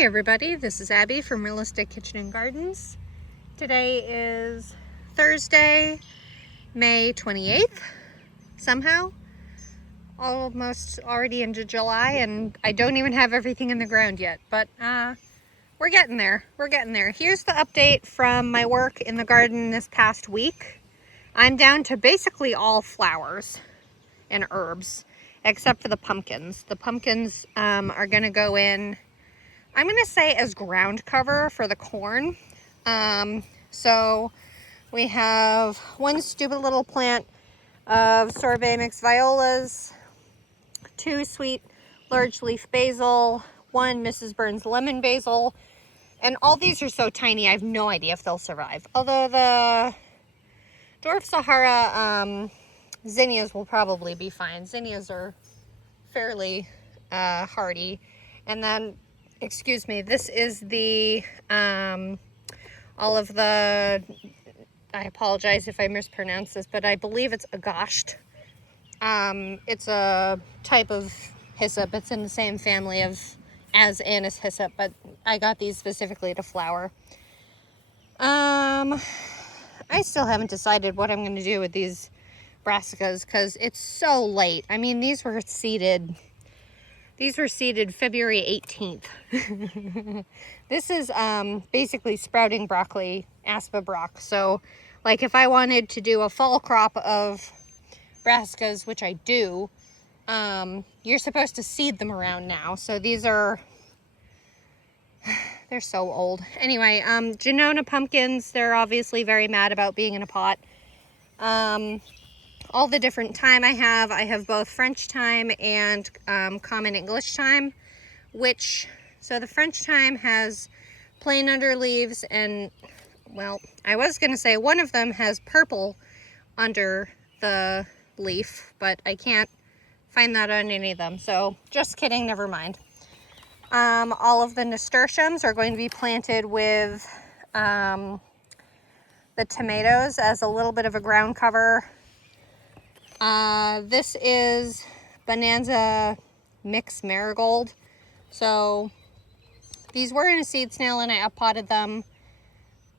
Hey everybody, this is Abby from Realistic Kitchen and Gardens. Today is Thursday, May 28th, somehow. Almost already into July, and I don't even have everything in the ground yet, but we're getting there. Here's the update from my work in the garden this past week. I'm down to basically all flowers and herbs, except for the pumpkins. The pumpkins are going to go in, I'm going to say, as ground cover for the corn. So we have one stupid little plant of sorbet mixed violas, 2 sweet large leaf basil, 1 Mrs. Burns lemon basil, and all these are so tiny I have no idea if they'll survive. Although the dwarf Sahara zinnias will probably be fine. Zinnias are fairly hardy. And then, excuse me, this is the all of the, I apologize if I mispronounce this, but I believe it's agosht. It's a type of hyssop. It's in the same family as anise hyssop, but I got these specifically to flower. I still haven't decided what I'm going to do with these brassicas because it's so late. I mean, these were seeded February 18th. This is basically sprouting broccoli, aspa brock. So like if I wanted to do a fall crop of brassicas, which I do, you're supposed to seed them around now. So these are, they're so old. Anyway, Janona pumpkins, they're obviously very mad about being in a pot. All the different thyme I have both French thyme and common English thyme, so the French thyme has plain under leaves and, well, I was going to say one of them has purple under the leaf, but I can't find that on any of them, so just kidding, never mind. All of the nasturtiums are going to be planted with the tomatoes as a little bit of a ground cover. This is Bonanza Mix Marigold. So these were in a seed snail and I uppotted them.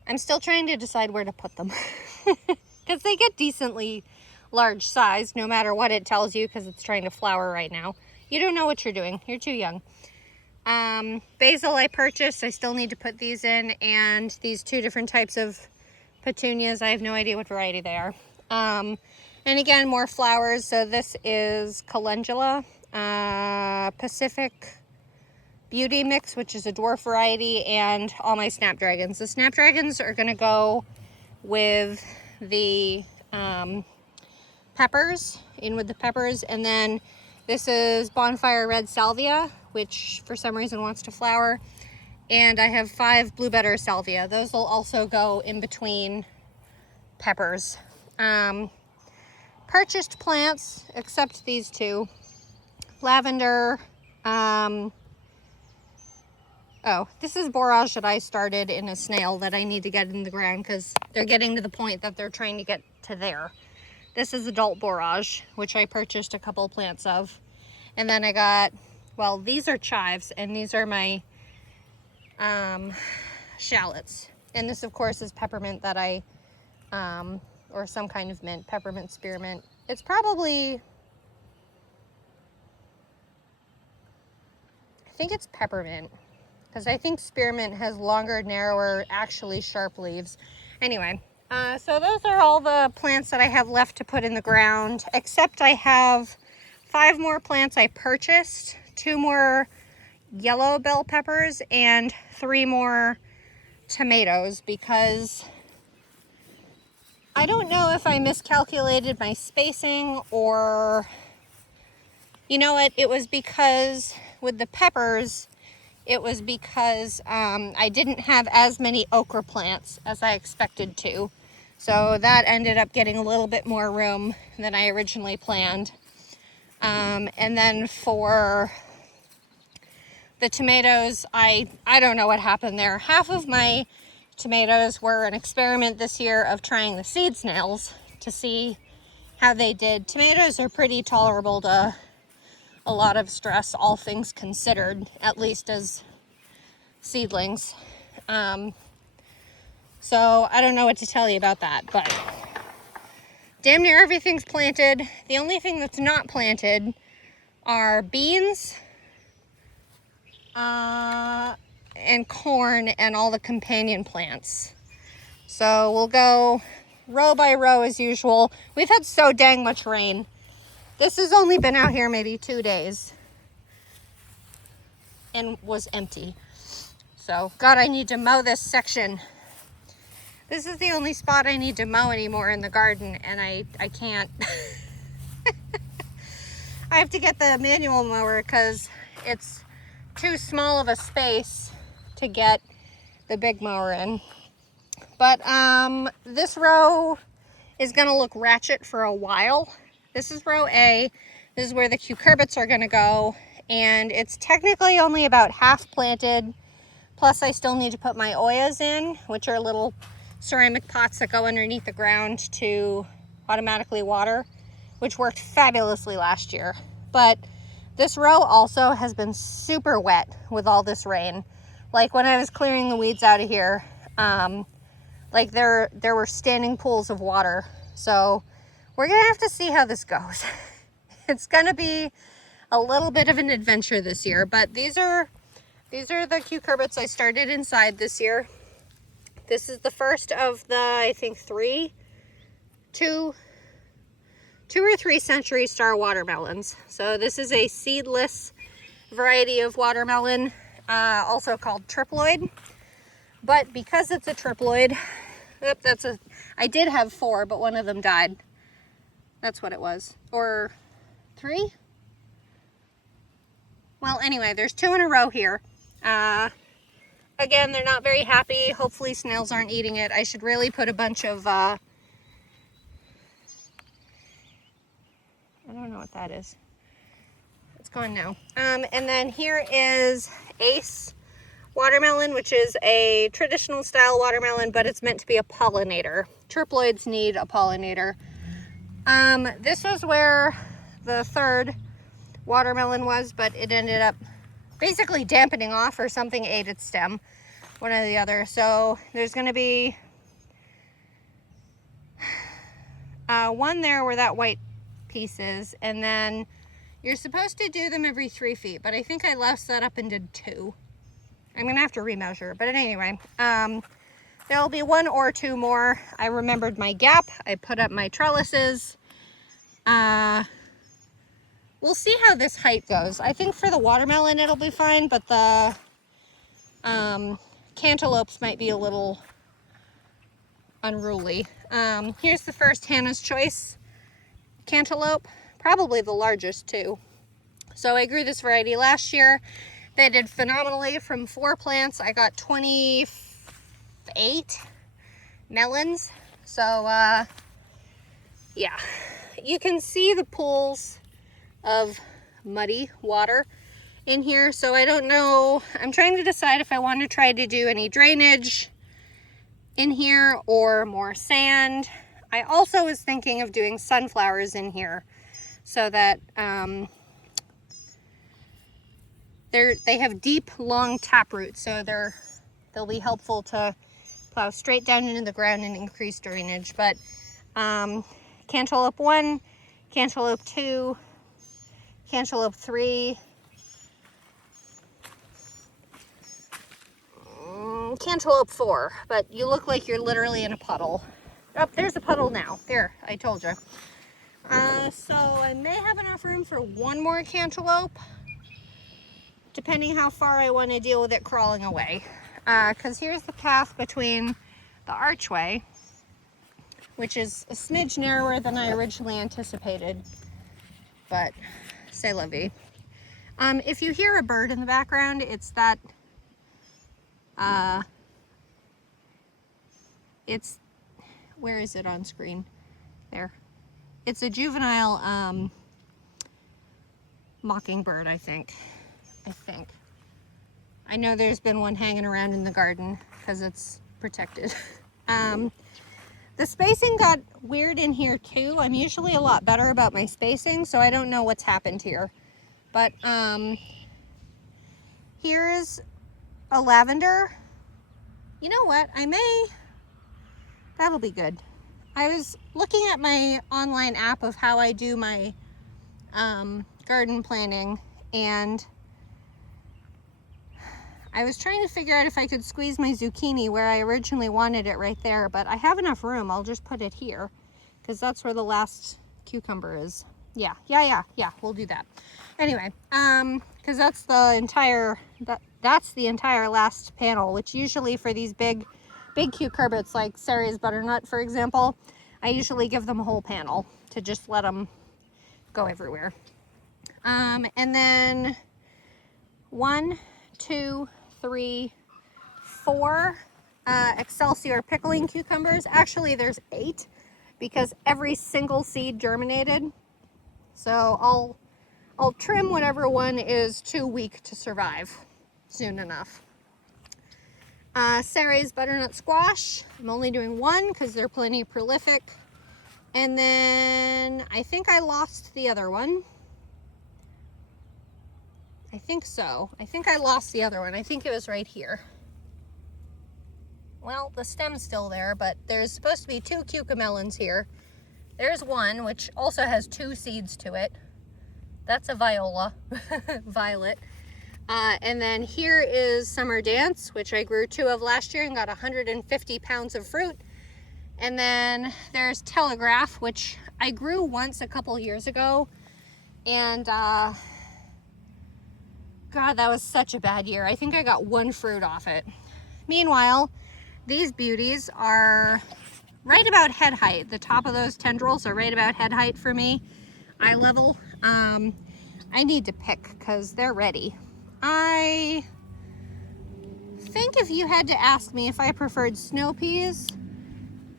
I'm still trying to decide where to put them because they get decently large size no matter what it tells you, because it's trying to flower right now. You don't know what you're doing. You're too young. Basil I purchased. I still need to put these in, and these 2 different types of petunias. I have no idea what variety they are. And again, more flowers. So this is calendula, Pacific Beauty Mix, which is a dwarf variety, and all my snapdragons. The snapdragons are going to go with the peppers, and then this is Bonfire Red Salvia, which for some reason wants to flower, and I have 5 Blue Better Salvia. Those will also go in between peppers. Purchased plants, except these 2. Lavender. Oh, this is borage that I started in a snail that I need to get in the ground because they're getting to the point that they're trying to get to there. This is adult borage, which I purchased a couple plants of. And then I got, well, these are chives, and these are my shallots. And this, of course, is peppermint that I, or some kind of mint, peppermint, spearmint. It's probably, I think it's peppermint, because I think spearmint has longer, narrower, actually sharp leaves. Anyway, so those are all the plants that I have left to put in the ground, except I have 5 more plants I purchased, 2 more yellow bell peppers, and 3 more tomatoes, because I don't know if I miscalculated my spacing or, you know what, it was because with the peppers, it was because I didn't have as many okra plants as I expected to. So that ended up getting a little bit more room than I originally planned. And then for the tomatoes, I don't know what happened there. Half of my tomatoes were an experiment this year of trying the seed snails to see how they did. Tomatoes are pretty tolerable to a lot of stress, all things considered, at least as seedlings. So I don't know what to tell you about that, but damn near everything's planted. The only thing that's not planted are beans, and corn and all the companion plants. So we'll go row by row as usual. We've had so dang much rain. This has only been out here maybe 2 days and was empty. So, God, I need to mow this section. This is the only spot I need to mow anymore in the garden, and I can't. I have to get the manual mower because it's too small of a space to get the big mower in. But this row is gonna look ratchet for a while. This is row A. This is where the cucurbits are gonna go, and it's technically only about half planted. Plus I still need to put my oyas in, which are little ceramic pots that go underneath the ground to automatically water, which worked fabulously last year. But this row also has been super wet with all this rain. Like when I was clearing the weeds out of here, like there were standing pools of water. So we're gonna have to see how this goes. It's gonna be a little bit of an adventure this year, but these are the cucurbits I started inside this year. This is the first of the, I think, two or three Century Star watermelons. So this is a seedless variety of watermelon, also called triploid. But because it's a triploid, I did have 4, but one of them died. That's what it was. Or 3? Well, anyway, there's 2 in a row here. Again, they're not very happy. Hopefully snails aren't eating it. I should really put a bunch of, I don't know what that is. It's gone now. And then here is Ace watermelon, which is a traditional style watermelon, but it's meant to be a pollinator. Triploids need a pollinator. This was where the third watermelon was, but it ended up basically dampening off, or something ate its stem, one or the other. So there's going to be one there where that white piece is, and then you're supposed to do them every 3 feet, but I think I left that up and did 2. I'm gonna have to remeasure, but anyway, there'll be 1 or 2 more. I remembered my gap. I put up my trellises. We'll see how this height goes. I think for the watermelon it'll be fine, but the cantaloupes might be a little unruly. Here's the first Hannah's Choice cantaloupe, probably the largest too. So I grew this variety last year. They did phenomenally. From 4 plants, I got 28 melons. So yeah, you can see the pools of muddy water in here. So I don't know, I'm trying to decide if I want to try to do any drainage in here or more sand. I also was thinking of doing sunflowers in here so that they have deep, long tap roots, so they'll be helpful to plow straight down into the ground and increase drainage. But cantaloupe 1, cantaloupe 2, cantaloupe 3, cantaloupe 4, but you look like you're literally in a puddle. Oh, there's a puddle now. There, I told you. So I may have enough room for 1 more cantaloupe, depending how far I want to deal with it crawling away. Because here's the path between the archway, which is a smidge narrower than I originally anticipated, but c'est la vie. If you hear a bird in the background, it's that, where is it on screen? There. It's a juvenile mockingbird, I think. I know there's been one hanging around in the garden because it's protected. The spacing got weird in here too. I'm usually a lot better about my spacing, so I don't know what's happened here. But here's a lavender. You know what? That'll be good. I was looking at my online app of how I do my garden planning, and I was trying to figure out if I could squeeze my zucchini where I originally wanted it right there, but I have enough room. I'll just put it here because that's where the last cucumber is. Yeah, we'll do that. Anyway, because that's the entire last panel, which usually for these big cucurbits like Sarah's butternut, for example, I usually give them a whole panel to just let them go everywhere. And then 1, 2, 3, 4 Excelsior pickling cucumbers. Actually, there's 8 because every single seed germinated. So I'll trim whatever one is too weak to survive soon enough. Sarah's butternut squash. I'm only doing 1 because they're plenty prolific. And then I think I lost the other one. I think so. I think I lost the other one. I think it was right here. Well, the stem's still there, but there's supposed to be 2 cucamelons here. There's one, which also has 2 seeds to it. That's a viola, violet. And then here is Summer Dance, which I grew 2 of last year and got 150 pounds of fruit. And then there's Telegraph, which I grew once a couple years ago. And God, that was such a bad year. I think I got 1 fruit off it. Meanwhile, these beauties are right about head height. The top of those tendrils are right about head height for me, eye level. I need to pick because they're ready. I think if you had to ask me if I preferred snow peas,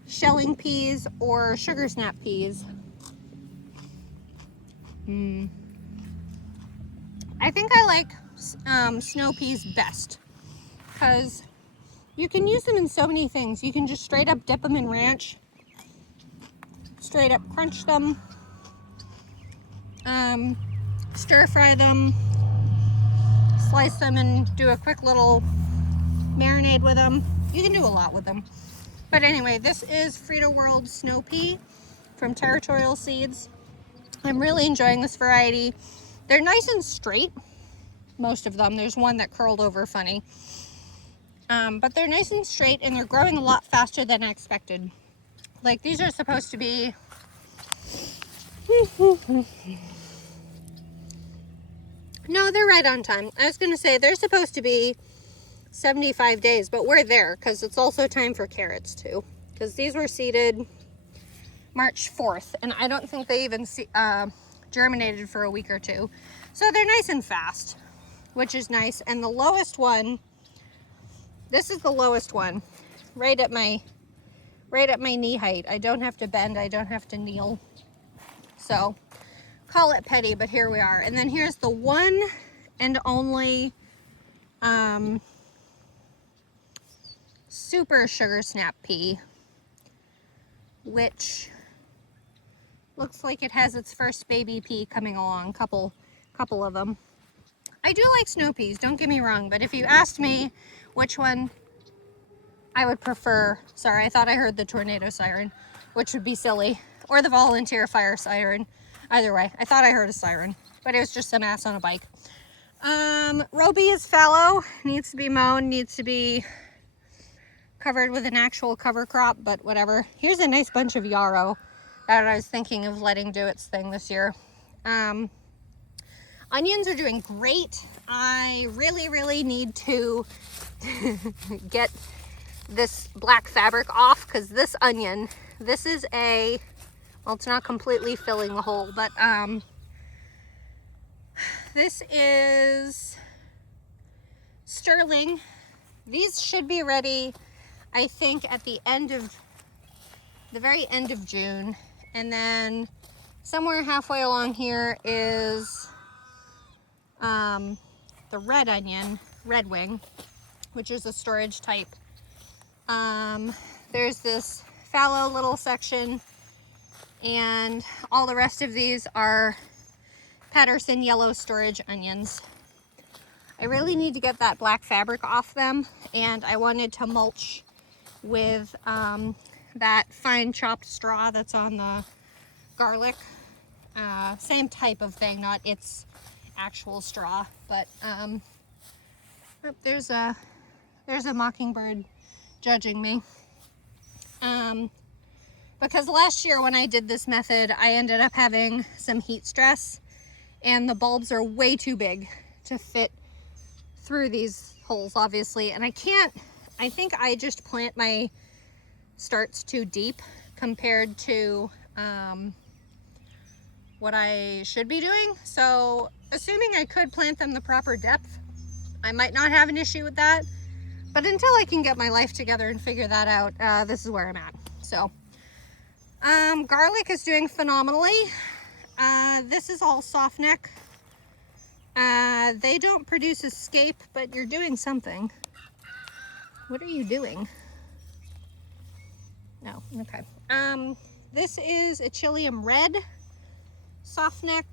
shelling peas, or sugar snap peas, I think I like snow peas best because you can use them in so many things. You can just straight up dip them in ranch, straight up crunch them, stir fry them, slice them and do a quick little marinade with them. You can do a lot with them. But anyway, this is Frito World Snow Pea from Territorial Seeds. I'm really enjoying this variety. They're nice and straight, most of them. There's one that curled over funny. But they're nice and straight, and they're growing a lot faster than I expected. Like, these are supposed to be... No, they're right on time. I was going to say they're supposed to be 75 days, but we're there because it's also time for carrots too. Because these were seeded March 4th, and I don't think they even germinated for a week or 2. So they're nice and fast, which is nice. And the lowest one, this is the lowest one, right at my knee height. I don't have to bend, I don't have to kneel. So call it petty, but here we are. And then here's the one and only super sugar snap pea, which looks like it has its first baby pea coming along, couple of them. I do like snow peas, don't get me wrong, but if you asked me which one I would prefer, sorry, I thought I heard the tornado siren, which would be silly, or the volunteer fire siren. Either way, I thought I heard a siren, but it was just some ass on a bike. Roby is fallow, needs to be mown, needs to be covered with an actual cover crop, but whatever. Here's a nice bunch of yarrow that I was thinking of letting do its thing this year. Onions are doing great. I really need to get this black fabric off because this onion, this is a, well, it's not completely filling the hole, but this is sterling. These should be ready, I think, at the very end of June. And then somewhere halfway along here is the red onion, red wing, which is a storage type. There's this fallow little section, and all the rest of these are Patterson yellow storage onions. I really need to get that black fabric off them, and I wanted to mulch with that fine chopped straw that's on the garlic. Same type of thing, not its actual straw, but oh, there's a mockingbird judging me. Because last year when I did this method, I ended up having some heat stress, and the bulbs are way too big to fit through these holes, obviously, and I think I just plant my starts too deep compared to what I should be doing. So assuming I could plant them the proper depth, I might not have an issue with that, but until I can get my life together and figure that out, this is where I'm at. So garlic is doing phenomenally. This is all soft neck. They don't produce escape, but you're doing something. What are you doing? No, okay. This is Achillium red, soft neck.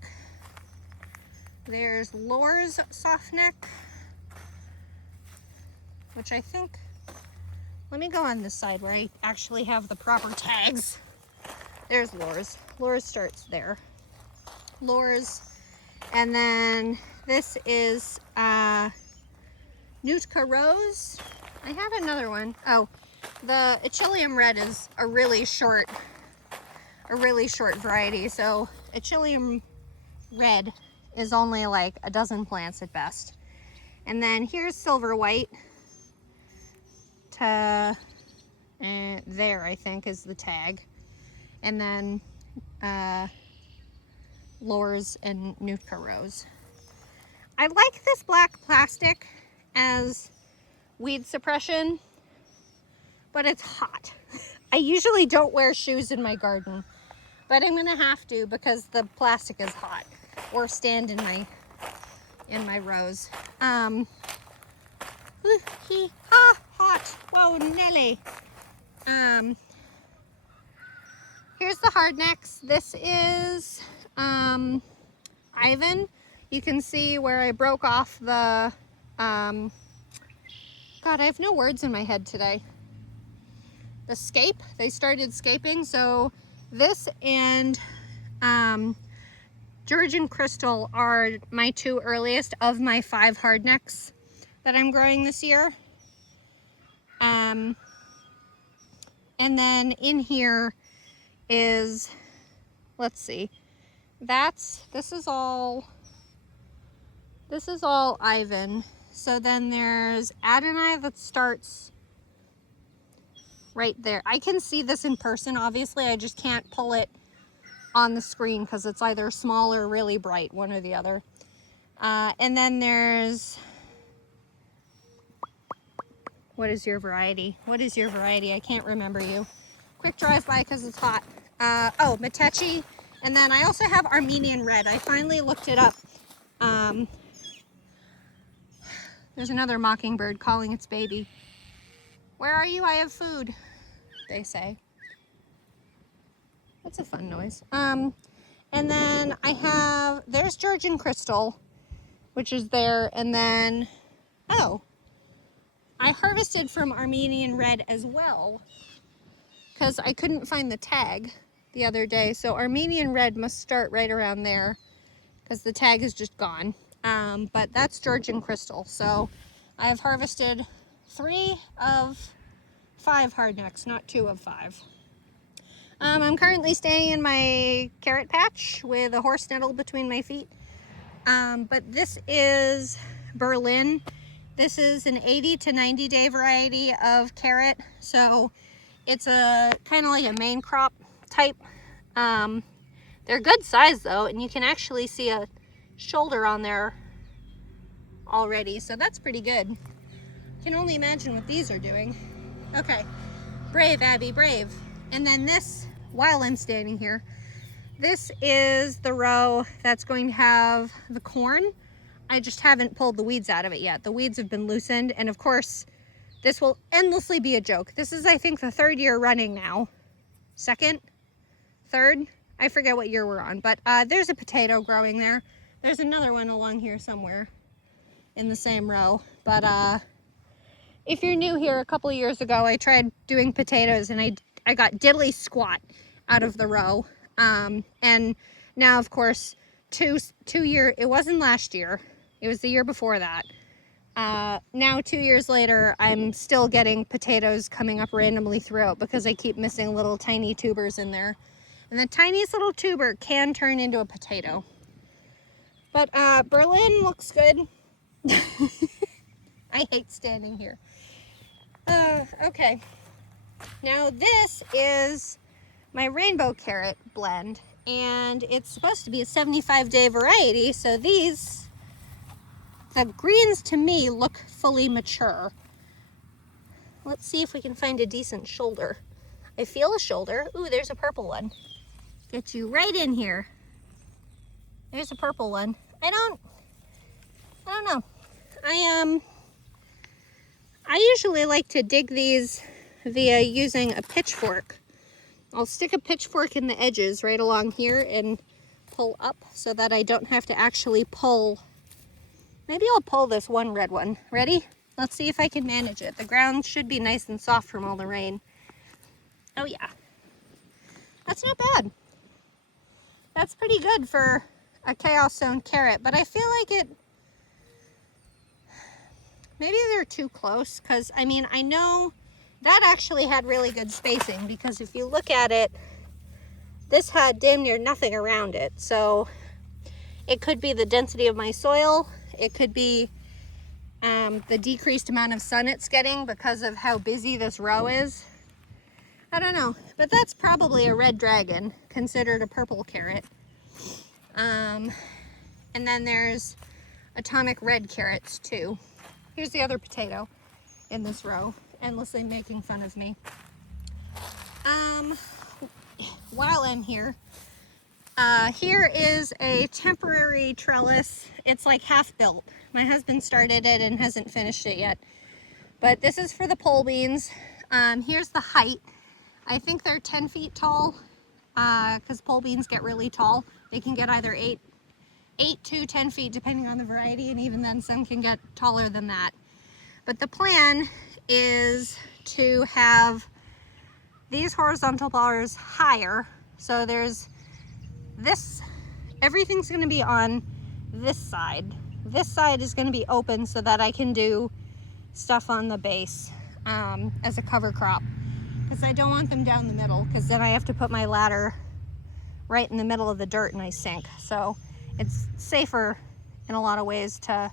There's Lore's soft neck, which I think, let me go on this side where I actually have the proper tags. There's Lore's. Lore's starts there. Lore's. And then this is Nootka Rose. I have another one. Oh, the Achillium red is a really short variety. So Achillium red is only like a dozen plants at best. And then here's Silver White. There I think is the tag. And then Lore's and Nootka Rose. I like this black plastic as weed suppression, but it's hot. I usually don't wear shoes in my garden, but I'm gonna have to because the plastic is hot, or stand in my rows. Hot. Whoa, Nelly. Here's the hardnecks. This is Ivan. You can see where I broke off the God, I have no words in my head today. The scape. They started scaping, so this and Georgian Crystal are my two earliest of my 5 hardnecks that I'm growing this year. And then in here is, let's see, this is all Ivan. So then there's Adonai that starts right there. I can see this in person, obviously. I just can't pull it on the screen because it's either small or really bright, one or the other. And then there's, what is your variety? What is your variety? I can't remember you. Quick drive by because it's hot. Oh, Metechi. And then I also have Armenian Red. I finally looked it up. There's another mockingbird calling its baby. Where are you? I have food, they say. That's a fun noise. And then I have, there's Georgian Crystal, which is there. And then, oh, I harvested from Armenian Red as well because I couldn't find the tag the other day. So Armenian Red must start right around there because the tag is just gone. But that's Georgian Crystal. So I have harvested 3 of 5 hardnecks, not 2 of 5. I'm currently staying in my carrot patch with a horse nettle between my feet. But this is Berlin. This is an 80 to 90 day variety of carrot. So it's a kind of like a main crop type. They're good size though, and you can actually see a shoulder on there already, so that's pretty good. Can only imagine what these are doing. Okay, brave Abby, brave. And then this, while I'm standing here, this is the row that's going to have the corn. I just haven't pulled the weeds out of it yet. The weeds have been loosened, and of course this will endlessly be a joke. This is, I think, the 3rd year running now. 2nd? 3rd? I forget what year we're on, but there's a potato growing there. There's another one along here somewhere. in the same row. But if you're new here, a couple of years ago, I tried doing potatoes and I got diddly squat out of the row. And now, of course, it wasn't last year, it was the year before that. Now 2 years later, I'm still getting potatoes coming up randomly throughout because I keep missing little tiny tubers in there. And the tiniest little tuber can turn into a potato. But Berlin looks good. I hate standing here. Okay. Now this is my rainbow carrot blend, and it's supposed to be a 75-day variety, so the greens to me look fully mature. Let's see if we can find a decent shoulder. I feel a shoulder. Ooh, there's a purple one. Get you right in here. There's a purple one. I don't know. I usually like to dig these via using a pitchfork. I'll stick a pitchfork in the edges right along here and pull up so that I don't have to actually pull. Maybe I'll pull this one red one. Ready? Let's see if I can manage it. The ground should be nice and soft from all the rain. Oh yeah. That's not bad. That's pretty good for a chaos zone carrot, but I feel like maybe they're too close, because I mean, I know that actually had really good spacing, because if you look at it, this had damn near nothing around it. So it could be the density of my soil, it could be the decreased amount of sun it's getting because of how busy this row is. I don't know, but that's probably a red dragon, considered a purple carrot. And then there's atomic red carrots too. Here's the other potato in this row, endlessly making fun of me. While I'm here, here is a temporary trellis. It's like half built. My husband started it and hasn't finished it yet. But this is for the pole beans. Here's the height. I think they're 10 feet tall, because pole beans get really tall. They can get either 8 to 10 feet depending on the variety, and even then some can get taller than that. But the plan is to have these horizontal bars higher. So there's this, everything's going to be on this side. This side is going to be open so that I can do stuff on the base as a cover crop, because I don't want them down the middle, because then I have to put my ladder right in the middle of the dirt and I sink. So it's safer in a lot of ways to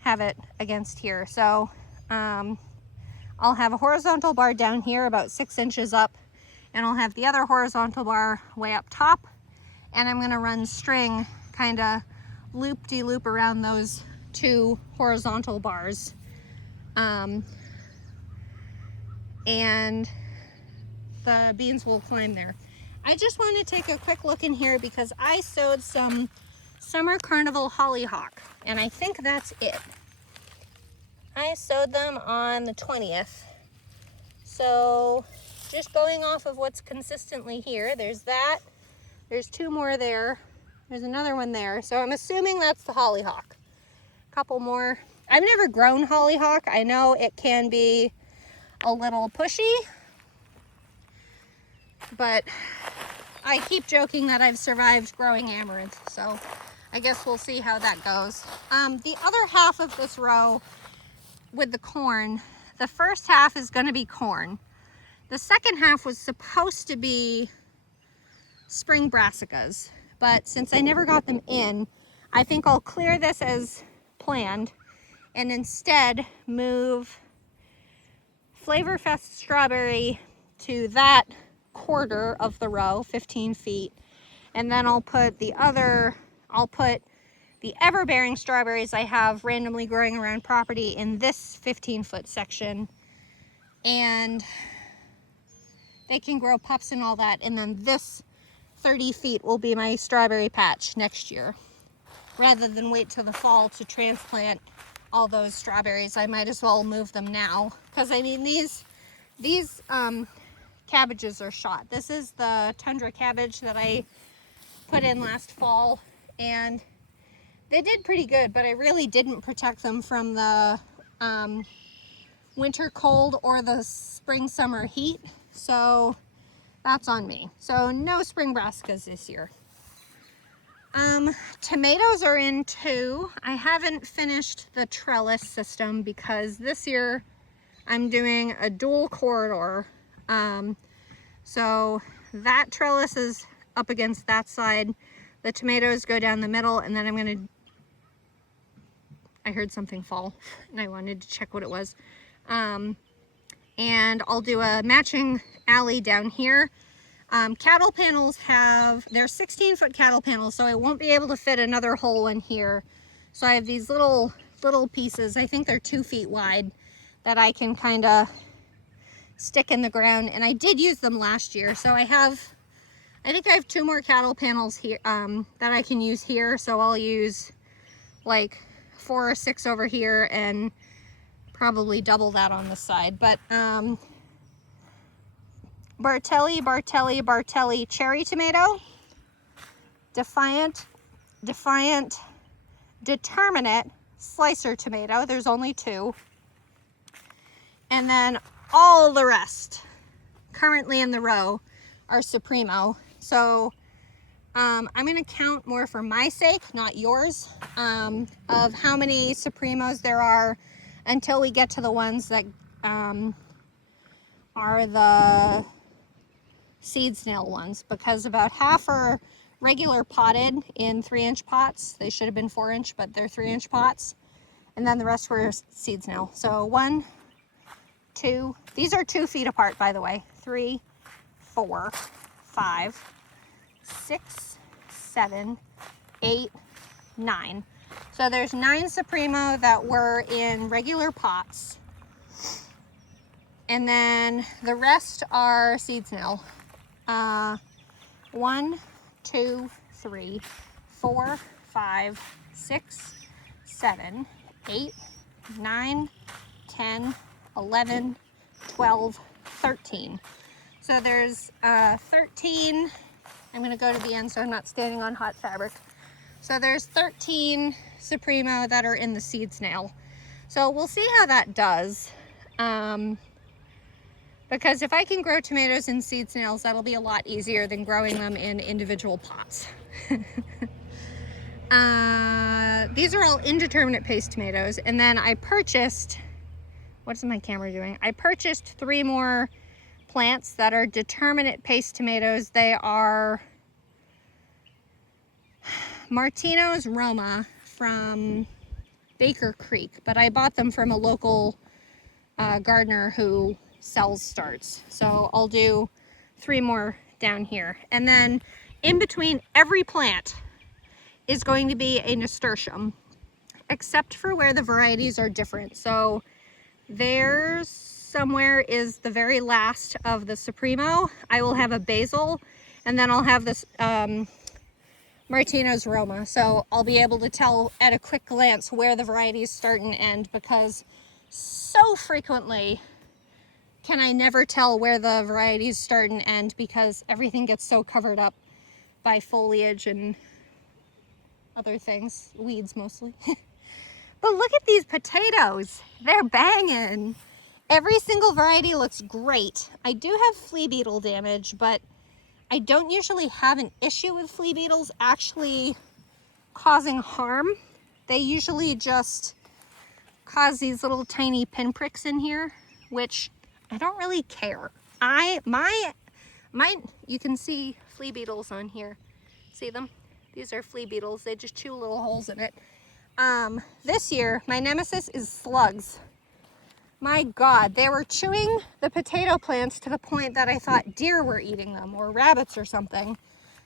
have it against here. So I'll have a horizontal bar down here about 6 inches up, and I'll have the other horizontal bar way up top, and I'm going to run string kind of loop-de-loop around those 2 horizontal bars. And the beans will climb there. I just want to take a quick look in here because I sowed some summer carnival hollyhock, and I think that's it. I sowed them on the 20th. So just going off of what's consistently here, there's that, there's 2 more there, there's another one there. So I'm assuming that's the hollyhock. A couple more. I've never grown hollyhock. I know it can be a little pushy, but I keep joking that I've survived growing amaranth, so I guess we'll see how that goes. The other half of this row with the corn, the first half is going to be corn. The second half was supposed to be spring brassicas, but since I never got them in, I think I'll clear this as planned and instead move Flavor Fest strawberry to that quarter of the row, 15 feet, and then I'll put the ever-bearing strawberries I have randomly growing around property in this 15-foot section, and they can grow pups and all that, and then this 30 feet will be my strawberry patch next year. Rather than wait till the fall to transplant all those strawberries, I might as well move them now, because I mean these cabbages are shot. This is the tundra cabbage that I put in last fall, and they did pretty good, but I really didn't protect them from the winter cold or the spring summer heat, so that's on me. So no spring brassicas this year. Tomatoes are in too. I haven't finished the trellis system because this year I'm doing a dual corridor. So that trellis is up against that side. The tomatoes go down the middle, and then I heard something fall and I wanted to check what it was. And I'll do a matching alley down here. Cattle panels they're 16-foot cattle panels, so I won't be able to fit another hole in here. So I have these little pieces, I think they're 2 feet wide, that I can kind of stick in the ground. And I did use them last year, so I think I have 2 more cattle panels here that I can use here. So I'll use like 4 or 6 over here and probably double that on the side. But Bartelli cherry tomato, Defiant, Determinate slicer tomato. There's only 2. And then all the rest currently in the row are Supremo. So I'm going to count more for my sake, not yours, of how many Supremos there are until we get to the ones that are the seed snail ones, because about half are regular potted in 3-inch pots. They should have been 4-inch, but they're 3-inch pots. And then the rest were seed snail. So 1, 2, these are 2 feet apart, by the way. 3, 4, 5, 6, 7, 8, 9. So there's 9 Supremo that were in regular pots. And then the rest are seed snail. 1, 2, 3, 4, 5, 6, 7, 8, 9, 10, 11, 12, 13. So there's 13. I'm going to go to the end so I'm not standing on hot fabric. So there's 13 Supremo that are in the seed snail. So we'll see how that does. Because if I can grow tomatoes in seed snails, that'll be a lot easier than growing them in individual pots. These are all indeterminate paste tomatoes. And then I purchased, what's my camera doing? I purchased 3 more plants that are determinate paste tomatoes. They are Martino's Roma from Baker Creek, but I bought them from a local gardener who sells starts. So I'll do 3 more down here. And then in between every plant is going to be a nasturtium, except for where the varieties are different. So there's somewhere is the very last of the Supremo. I will have a basil, and then I'll have this Martino's Roma. So I'll be able to tell at a quick glance where the varieties start and end, because so frequently can I never tell where the varieties start and end because everything gets so covered up by foliage and other things, weeds mostly. But look at these potatoes. They're banging. Every single variety looks great. I do have flea beetle damage, but I don't usually have an issue with flea beetles actually causing harm. They usually just cause these little tiny pinpricks in here, which I don't really care. You can see flea beetles on here. See them? These are flea beetles. They just chew little holes in it. This year, my nemesis is slugs. My God, they were chewing the potato plants to the point that I thought deer were eating them or rabbits or something.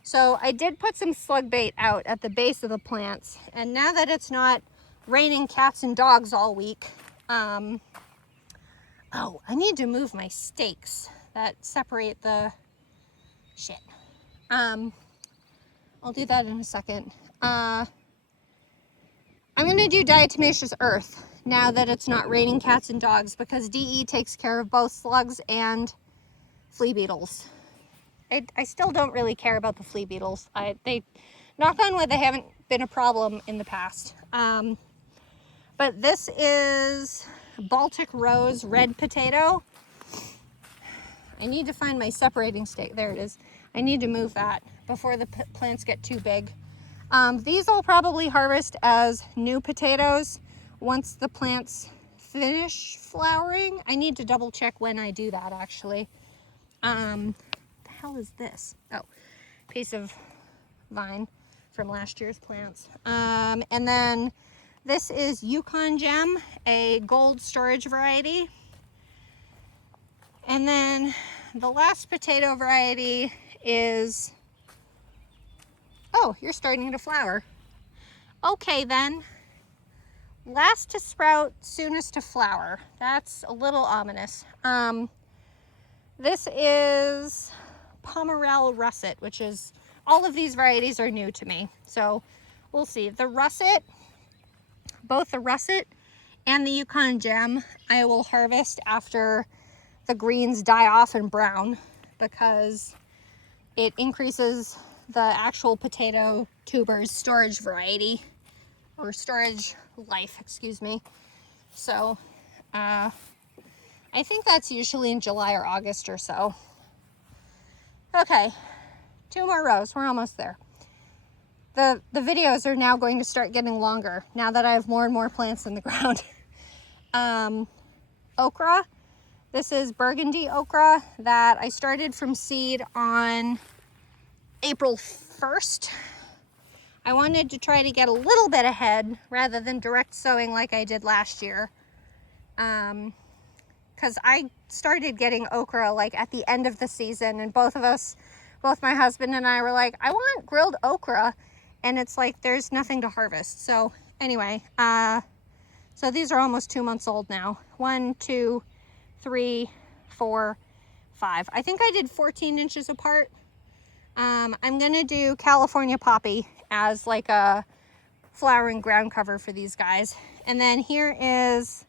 So I did put some slug bait out at the base of the plants. And now that it's not raining cats and dogs all week, oh, I need to move my stakes that separate the shit. I'll do that in a second. I'm gonna do diatomaceous earth now that it's not raining cats and dogs, because DE takes care of both slugs and flea beetles. I still don't really care about the flea beetles. They Knock on wood, they haven't been a problem in the past. But this is Baltic Rose red potato. I need to find my separating stake. There it is. I need to move that before the plants get too big. These I'll probably harvest as new potatoes once the plants finish flowering. I need to double check when I do that, actually. What the hell is this? Oh, piece of vine from last year's plants. And then this is Yukon Gem, a gold storage variety. And then the last potato variety is, oh, you're starting to flower. Okay then, last to sprout, soonest to flower. That's a little ominous. This is Pomerelle Russet, which is, all of these varieties are new to me. So we'll see. The Russet, both the Russet and the Yukon Gem, I will harvest after the greens die off and brown, because it increases the actual potato tubers storage variety, or storage life, excuse me. So I think that's usually in July or August or so. Okay, 2 more rows, we're almost there. The videos are now going to start getting longer now that I have more and more plants in the ground. Okra. This is burgundy okra that I started from seed on April 1st. I wanted to try to get a little bit ahead rather than direct sowing like I did last year. Because I started getting okra like at the end of the season, and both my husband and I were like, I want grilled okra, and it's like there's nothing to harvest. So anyway, so these are almost 2 months old now. 1, 2, 3, 4, 5. I think I did 14 inches apart. I'm gonna do California poppy as like a flowering ground cover for these guys. And then here is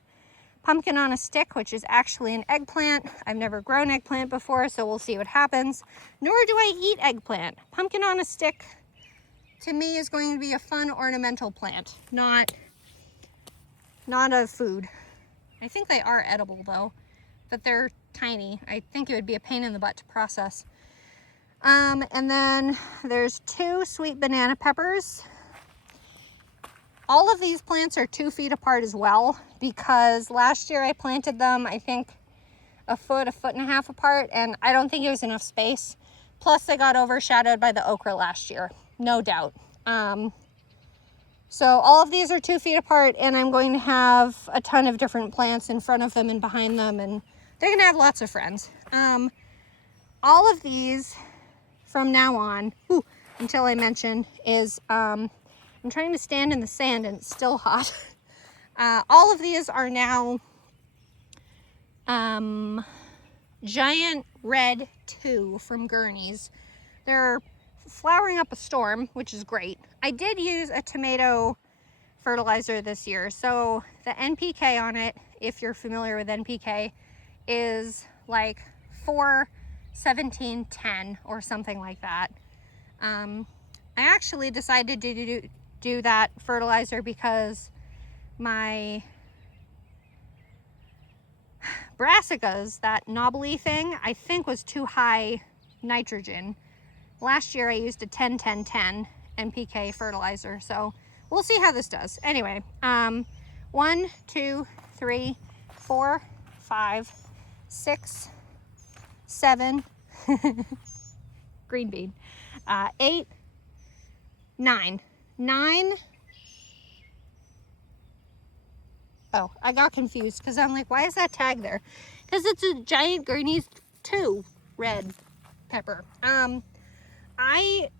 pumpkin on a stick, which is actually an eggplant. I've never grown eggplant before, so we'll see what happens. Nor do I eat eggplant. Pumpkin on a stick to me is going to be a fun ornamental plant, not a food. I think they are edible though, but they're tiny. I think it would be a pain in the butt to process. And then there's 2 sweet banana peppers. All of these plants are 2 feet apart as well, because last year I planted them, I think, a foot and a half apart, and I don't think it was enough space. Plus they got overshadowed by the okra last year, no doubt. So all of these are 2 feet apart, and I'm going to have a ton of different plants in front of them and behind them, and they're gonna have lots of friends. All of these from now on, until I mention, is, I'm trying to stand in the sand and it's still hot. All of these are now Giant Red 2 from Gurney's. They're flowering up a storm, which is great. I did use a tomato fertilizer this year, so the NPK on it, if you're familiar with NPK, is like 4-17-10 or something like that. I actually decided to do that fertilizer because my brassicas, that knobbly thing, I think was too high nitrogen. Last year I used a 10-10-10 NPK fertilizer, so we'll see how this does. Anyway, 1, 2, 3, 4, 5, 6, 7, green bean, 8, 9. 9. Oh, I got confused because I'm like, why is that tag there? Because it's a Giant Gurney's 2 red pepper.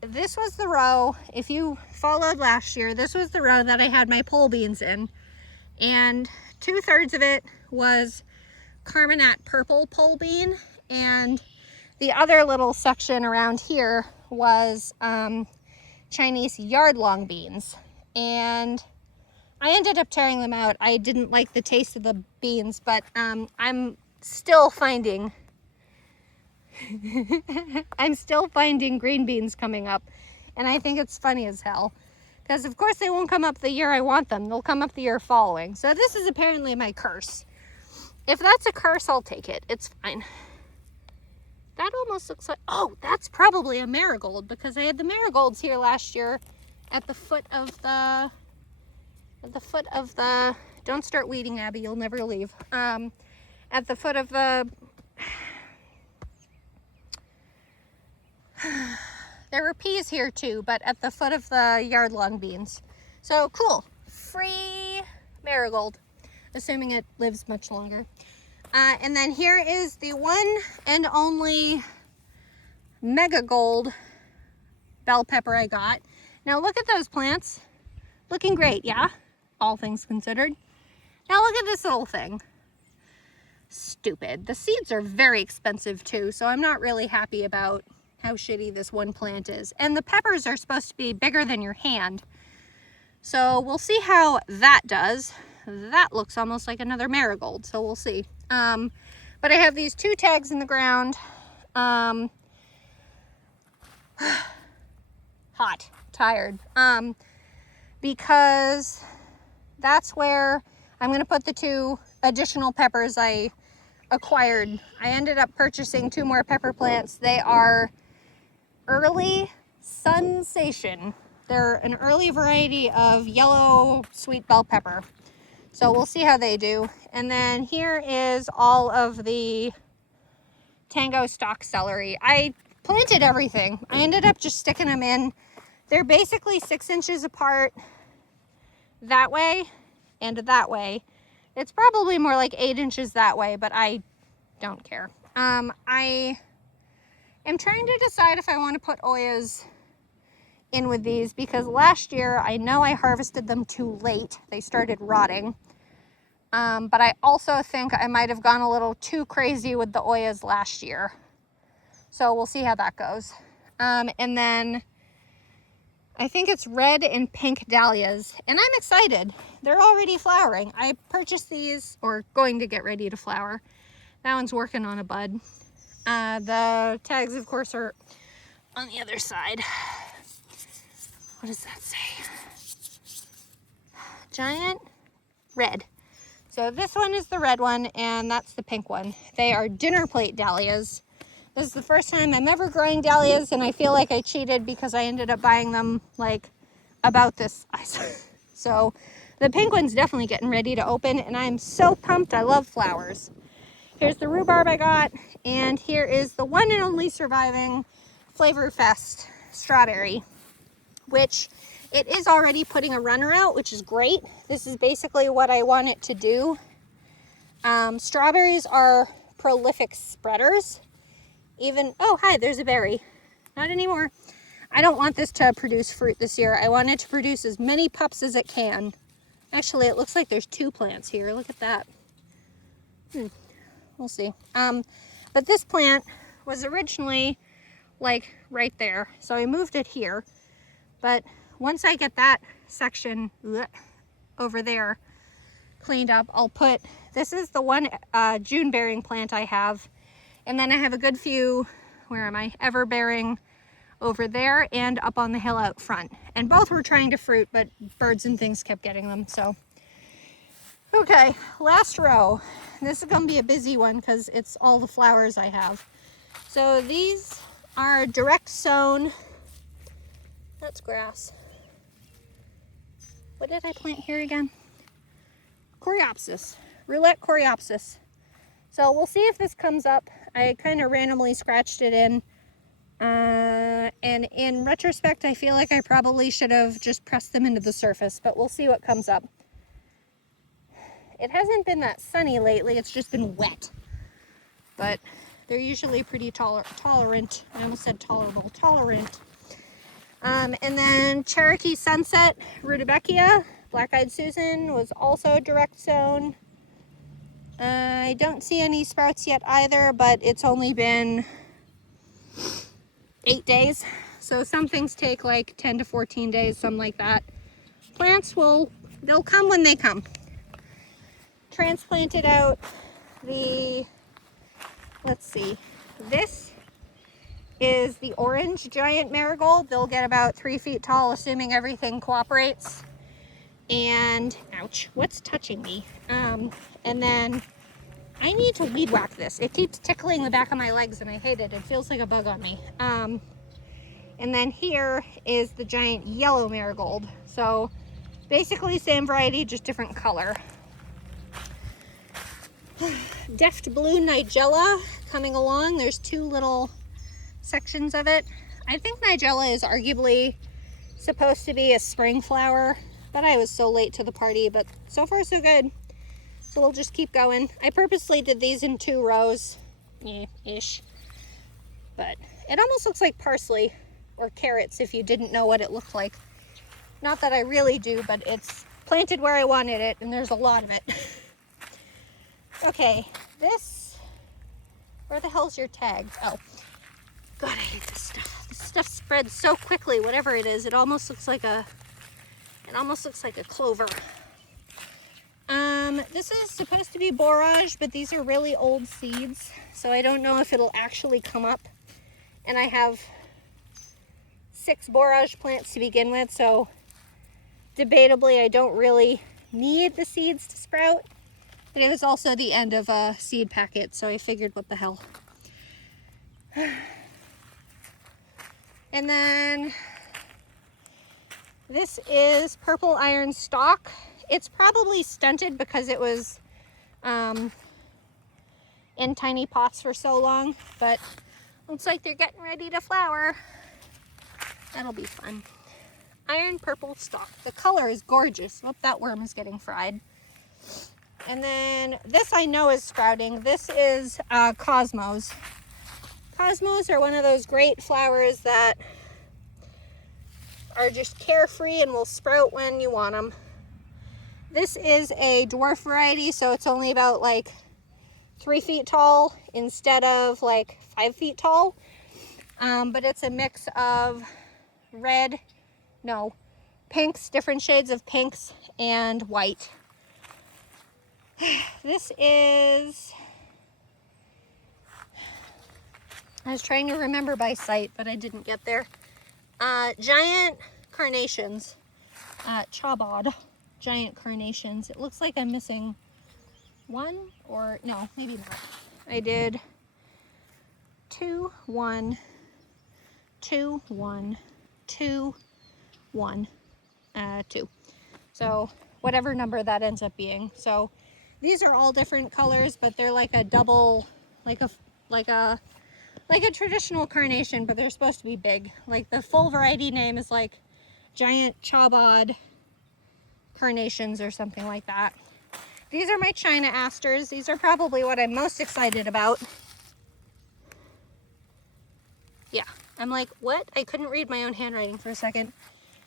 This was the row, if you followed last year, this was the row that I had my pole beans in, and 2/3 of it was Carmenat purple pole bean, and the other little section around here was Chinese yard-long beans, and I ended up tearing them out. I didn't like the taste of the beans, but I'm still finding I'm still finding green beans coming up, And I think it's funny as hell. Because of course they won't come up the year I want them. They'll come up the year following. So this is apparently my curse. If that's a curse, I'll take it. It's fine. That almost looks like, oh, that's probably a marigold, because I had the marigolds here last year at the foot of the, don't start weeding, Abby, you'll never leave. At the foot of the, there were peas here too, but at the foot of the yard long beans. So cool, free marigold, assuming it lives much longer. And then here is the one and only mega gold bell pepper I got. Now look at those plants, looking great, yeah? All things considered. Now look at this little thing. Stupid. The seeds are very expensive too, so I'm not really happy about how shitty this one plant is. And the peppers are supposed to be bigger than your hand. So we'll see how that does. That looks almost like another marigold, so we'll see. But I have these 2 tags in the ground. Hot, tired. Because that's where I'm going to put the 2 additional peppers I acquired. I ended up purchasing 2 more pepper plants. They are early sensation. They're an early variety of yellow sweet bell pepper. So we'll see how they do. And then here is all of the tango stock celery. I planted everything. I ended up just sticking them in. They're basically 6 inches apart that way and that way. It's probably more like 8 inches that way, but I don't care. I am trying to decide if I want to put Oyas in with these, because last year I know I harvested them too late. They started rotting. But I also think I might have gone a little too crazy with the Oyas last year. So we'll see how that goes. And then I think it's red and pink dahlias, and I'm excited. They're already flowering. I purchased these, or going to get ready to flower. That one's working on a bud. The tags, of course, are on the other side. What does that say? Giant red. So this one is the red one, and that's the pink one. They are dinner plate dahlias. This is the first time I'm ever growing dahlias, and I feel like I cheated because I ended up buying them like about this size. So the pink one's definitely getting ready to open, and I'm so pumped. I love flowers. Here's the rhubarb I got, and here is the one and only surviving Flavor Fest strawberry, which it is already putting a runner out, which is great. This is basically what I want it to do. Strawberries are prolific spreaders. Even, oh, hi, there's a berry. Not anymore. I don't want this to produce fruit this year. I want it to produce as many pups as it can. Actually, it looks like there's 2 plants here. Look at that. We'll see. But this plant was originally like right there. So I moved it here. But once I get that section over there cleaned up, I'll put, this is the one June bearing plant I have. And then I have a good few, where am I, ever bearing over there and up on the hill out front. And both were trying to fruit, but birds and things kept getting them, so. Okay, last row. This is gonna be a busy one because it's all the flowers I have. So these are direct sown. That's grass. What did I plant here again? Coreopsis, roulette coreopsis. So we'll see if this comes up. I kind of randomly scratched it in. And in retrospect, I feel like I probably should have just pressed them into the surface, but we'll see what comes up. It hasn't been that sunny lately, it's just been wet. But they're usually pretty tolerant. I almost said tolerable, tolerant. And then Cherokee Sunset Rudbeckia, Black-Eyed Susan was also direct sown. I don't see any sprouts yet either, but it's only been 8 days. So some things take like 10 to 14 days, something like that. Plants they'll come when they come. Transplanted out the, let's see, this is the orange giant marigold. They'll get about 3 feet tall, assuming everything cooperates. And, ouch, what's touching me? And then I need to weed whack this. It keeps tickling the back of my legs and I hate it. It feels like a bug on me. And then here is the giant yellow marigold. So basically same variety, just different color. Deft blue nigella coming along. There's 2 little sections of it. I think nigella is arguably supposed to be a spring flower, but I was so late to the party, but so far so good. So we'll just keep going. I purposely did these in 2 rows, ish. But it almost looks like parsley or carrots if you didn't know what it looked like. Not that I really do, but it's planted where I wanted it, and there's a lot of it. Okay, this, where the hell's your tag? Oh, God, I hate this stuff. This stuff spreads so quickly, whatever it is. It almost looks like a clover. This is supposed to be borage, but these are really old seeds, so I don't know if it'll actually come up. And I have 6 borage plants to begin with, so debatably I don't really need the seeds to sprout. But it was also the end of a seed packet, so I figured, what the hell. And then this is purple iron stalk. It's probably stunted because it was in tiny pots for so long, but looks like they're getting ready to flower. That'll be fun. Iron purple stalk. The color is gorgeous. Oh, that worm is getting fried. And then this I know is sprouting. This is cosmos. Cosmos are one of those great flowers that are just carefree and will sprout when you want them. This is a dwarf variety, so it's only about like 3 feet tall instead of like 5 feet tall. But it's a mix of pinks, different shades of pinks and white. This is, I was trying to remember by sight, but I didn't get there. Giant carnations, chabad, giant carnations. It looks like I'm missing one, or no, maybe not. I did 2, 1, 2, 1, 2, 1, 2. So whatever number that ends up being. So these are all different colors, but they're like a double, like a traditional carnation, but they're supposed to be big. Like the full variety name is like giant chabad carnations or something like that. These are my China asters. These are probably what I'm most excited about. Yeah, I'm like, what? I couldn't read my own handwriting for a second.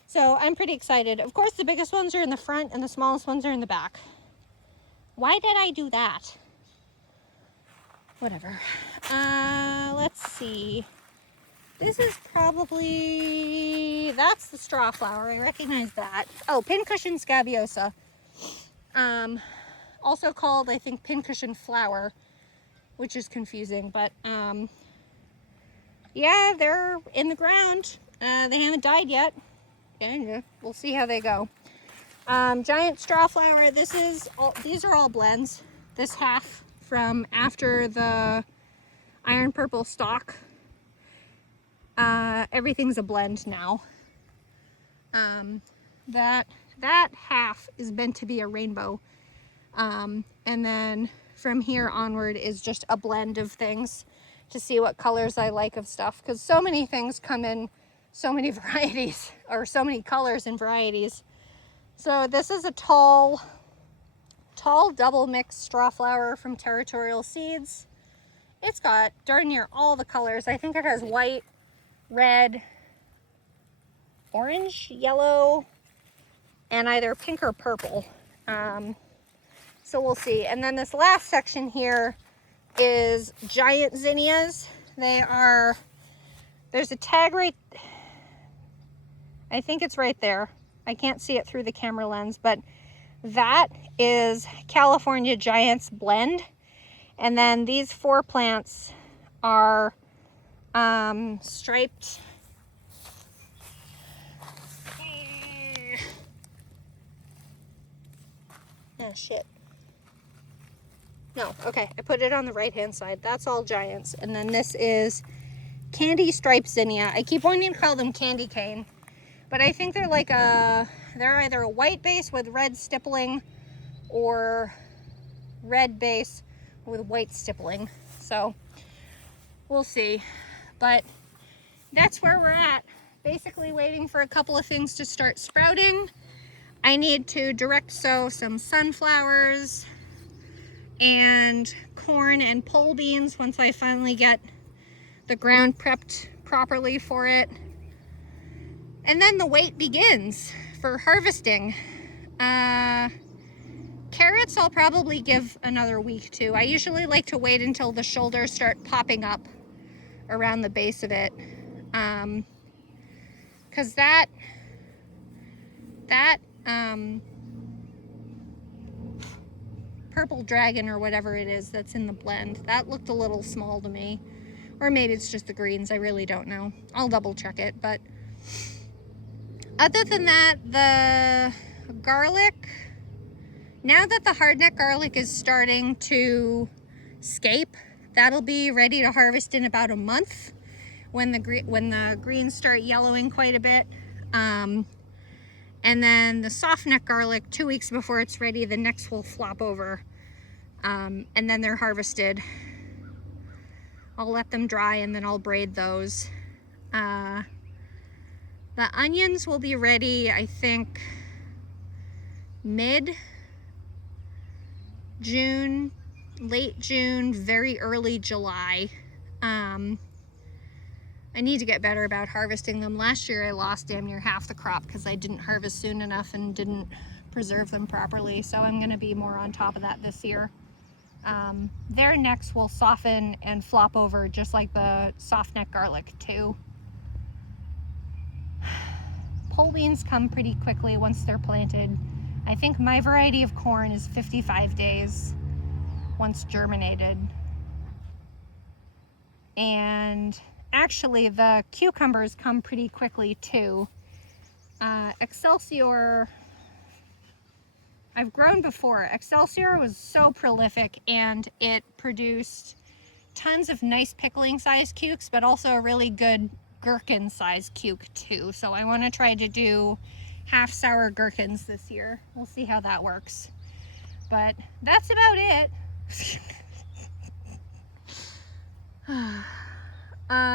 So I'm pretty excited. Of course, the biggest ones are in the front and the smallest ones are in the back. Why did I do that? Whatever. Let's see. This is probably, that's the straw flower. I recognize that. Oh, pincushion scabiosa. Also called, I think, pincushion flower, which is confusing, but yeah, they're in the ground. They haven't died yet. And we'll see how they go. Giant straw flower. These are all blends. This half from after the iron purple stalk. Everything's a blend now. That half is meant to be a rainbow. And then from here onward is just a blend of things to see what colors I like of stuff. Because so many things come in so many varieties, or so many colors and varieties. So this is a tall double mixed straw flower from Territorial Seeds. It's got darn near all the colors. I think it has white, red, orange, yellow, and either pink or purple. So we'll see. And then this last section here is giant zinnias. There's a tag right, I think it's right there. I can't see it through the camera lens, but that is California Giants blend. And then these 4 plants are Striped. Oh, shit. No, okay, I put it on the right-hand side. That's all giants. And then this is candy striped zinnia. I keep wanting to call them candy cane, but I think they're like they're either a white base with red stippling or red base with white stippling. So we'll see. But that's where we're at. Basically waiting for a couple of things to start sprouting. I need to direct sow some sunflowers and corn and pole beans once I finally get the ground prepped properly for it. And then the wait begins for harvesting. Carrots I'll probably give another week to. I usually like to wait until the shoulders start popping up around the base of it. Because that purple dragon or whatever it is that's in the blend, that looked a little small to me. Or maybe it's just the greens, I really don't know. I'll double check it, but other than that, the garlic, now that the hardneck garlic is starting to scape, that'll be ready to harvest in about a month when the greens start yellowing quite a bit. And then the soft neck garlic, 2 weeks before it's ready, the necks will flop over. And then they're harvested. I'll let them dry and then I'll braid those. The onions will be ready, I think, mid-June, late June, very early July. I need to get better about harvesting them. Last year I lost damn near half the crop because I didn't harvest soon enough and didn't preserve them properly. So I'm gonna be more on top of that this year. Their necks will soften and flop over just like the soft neck garlic too. Pole beans come pretty quickly once they're planted. I think my variety of corn is 55 days once germinated. And actually the cucumbers come pretty quickly too. Excelsior, I've grown before. Excelsior was so prolific and it produced tons of nice pickling sized cukes, but also a really good gherkin sized cuke too. So I want to try to do half sour gherkins this year. We'll see how that works. But that's about it.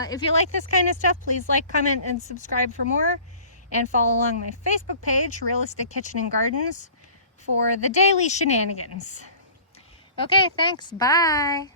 If you like this kind of stuff, please like, comment, and subscribe for more. And follow along my Facebook page, Realistic Kitchen and Gardens, for the daily shenanigans. Okay, thanks. Bye.